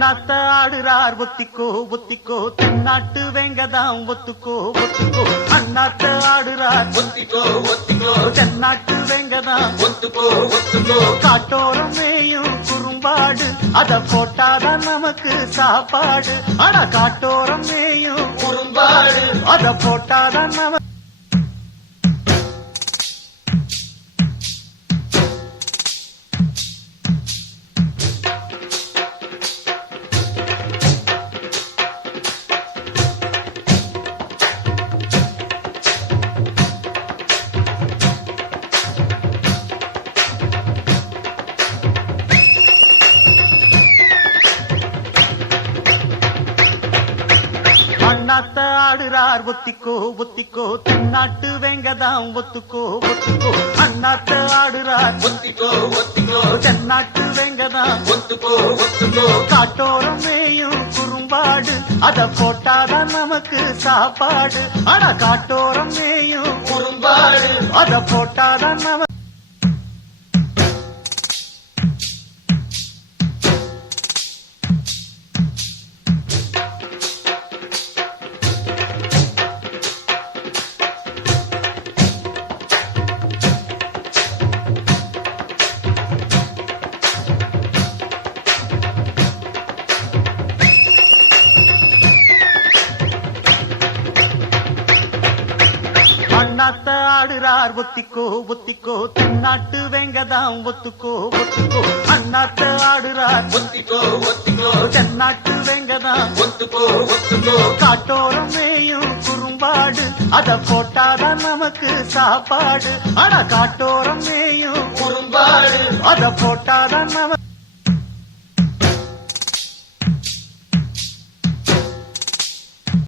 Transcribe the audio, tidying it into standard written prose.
அண்ணாத்த ஆடுறார் ஒத்திக்கோ ஒத்திக்கோ தென்னாட்டு வெங்கதாம் ஒத்துக்கோ ஒத்துக்கோ அண்ணாத்த ஆடுறார் ஒத்திக்கோ ஒத்திக்கோ தென்னாட்டு வெங்கதாம் ஒத்துக்கோ ஒத்துக்கோ காட்டோரம் மேயும் குறும்பாடு அத போட்டாதான் நமக்கு சாப்பாடு ஆனா காட்டோரம் மேயும் குறும்பாடு அத போட்டாதான் நமக்கு அண்ணாத்த ஆடுறார் ஒத்திக்கோ ஒத்திக்கோ தென்னாட்டு வெங்கதாம் ஒத்துக்கோ ஒத்துக்கோ அண்ணாத்த ஆடுறார் ஒத்திக்கோ ஒத்திக்கோ தென்னாட்டு வெங்கதாம் ஒத்துக்கோ ஒத்துக்கோ காட்டோரம் மேயும் குறும்பாடு அத போட்டாதான் நமக்கு சாப்பாடு ஆனா காட்டோரம் மேயும் குறும்பாடு அத போட்டாதான் நமக்கு அண்ணாத்த ஆடுறார் ஒத்திக்கோ ஒத்திக்கோ தென்னாட்டு வெங்கதாம் ஒத்துக்கோ ஒத்துக்கோ அண்ணாத்த ஆடுறார் ஒத்திக்கோ ஒத்திக்கோ தென்னாட்டு வெங்கதாம் ஒத்துக்கோ ஒத்துக்கோ காட்டோரம் மேயும் குறும்பாடு அத போட்டாதான் நமக்கு சாப்பாடு ஆனா காட்டோரம் மேயும் குறும்பாடு அத போட்டாதான் நமக்கு